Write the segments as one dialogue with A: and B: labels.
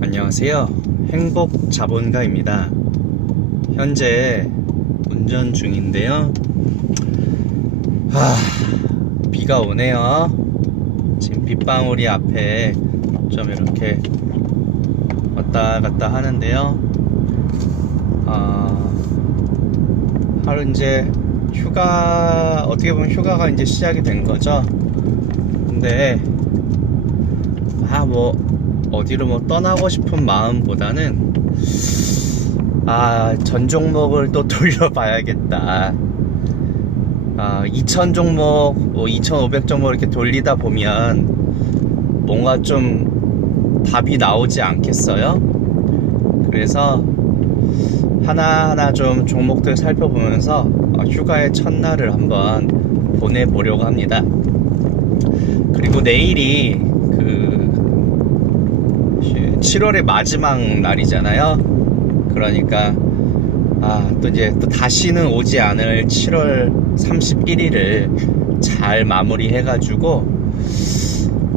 A: 안녕하세요. 행복 자본가입니다. 현재 운전 중인데요. 하, 비가 오네요. 지금 빗방울이 앞에 좀 이렇게 왔다 갔다 하는데요. 아, 하루 이제 휴가, 어떻게 보면 휴가가 이제 시작이 된 거죠. 근데, 아, 뭐, 어디로 뭐 떠나고 싶은 마음보다는 아, 전 종목을 또 돌려봐야겠다. 아, 2000 종목, 뭐 2500 종목 이렇게 돌리다 보면 뭔가 좀 답이 나오지 않겠어요? 그래서 하나하나 좀 종목들 살펴보면서 어, 휴가의 첫날을 한번 보내보려고 합니다. 그리고 내일이 그 7월의 마지막 날이잖아요. 그러니까 아, 또 이제 또 다시는 오지 않을 7월 31일을 잘 마무리해 가지고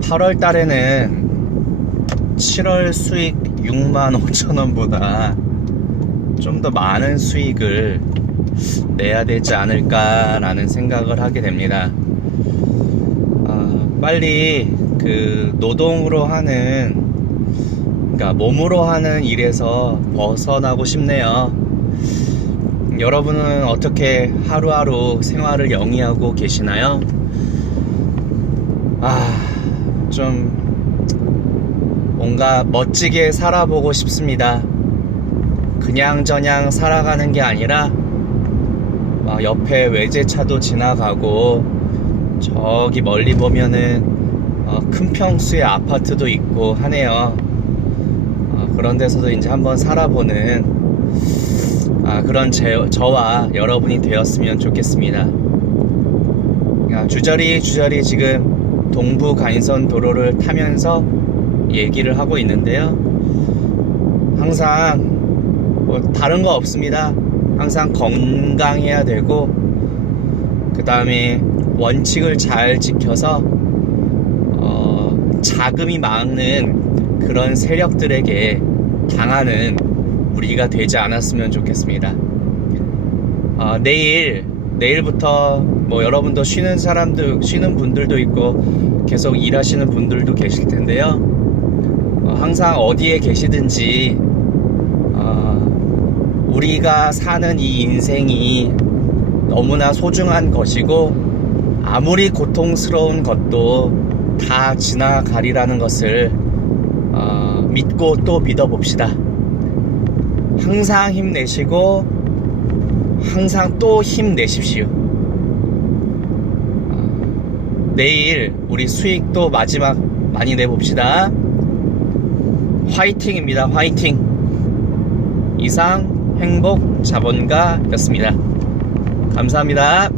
A: 8월 달에는 7월 수익 6만 5천 원보다 좀 더 많은 수익을 내야 되지 않을까라는 생각을 하게 됩니다. 아, 빨리 그 노동으로 하는 그러니까 몸으로 하는 일에서 벗어나고 싶네요. 여러분은 어떻게 하루하루 생활을 영위하고 계시나요? 아, 좀 뭔가 멋지게 살아보고 싶습니다. 그냥저냥 살아가는 게 아니라 막 옆에 외제차도 지나가고 저기 멀리 보면은 어, 큰 평수의 아파트도 있고 하네요. 어, 그런 데서도 이제 한번 살아보는 아, 그런 제, 저와 여러분이 되었으면 좋겠습니다. 야, 주저리 주저리 지금 동부 간선 도로를 타면서 얘기를 하고 있는데요. 항상 뭐 다른 거 없습니다. 항상 건강해야 되고 그 다음에 원칙을 잘 지켜서 어, 자금이 막는 그런 세력들에게 당하는 우리가 되지 않았으면 좋겠습니다. 어, 내일 내일부터 뭐 여러분도 쉬는 사람도 쉬는 분들도 있고 계속 일하시는 분들도 계실 텐데요. 어, 항상 어디에 계시든지 어, 우리가 사는 이 인생이 너무나 소중한 것이고 아무리 고통스러운 것도 다 지나가리라는 것을 어, 믿고 또 믿어봅시다. 항상 힘내시고 항상 또 힘내십시오. 어, 내일 우리 수익도 마지막 많이 내봅시다. 화이팅입니다. 화이팅. 이상 행복 자본가였습니다. 감사합니다.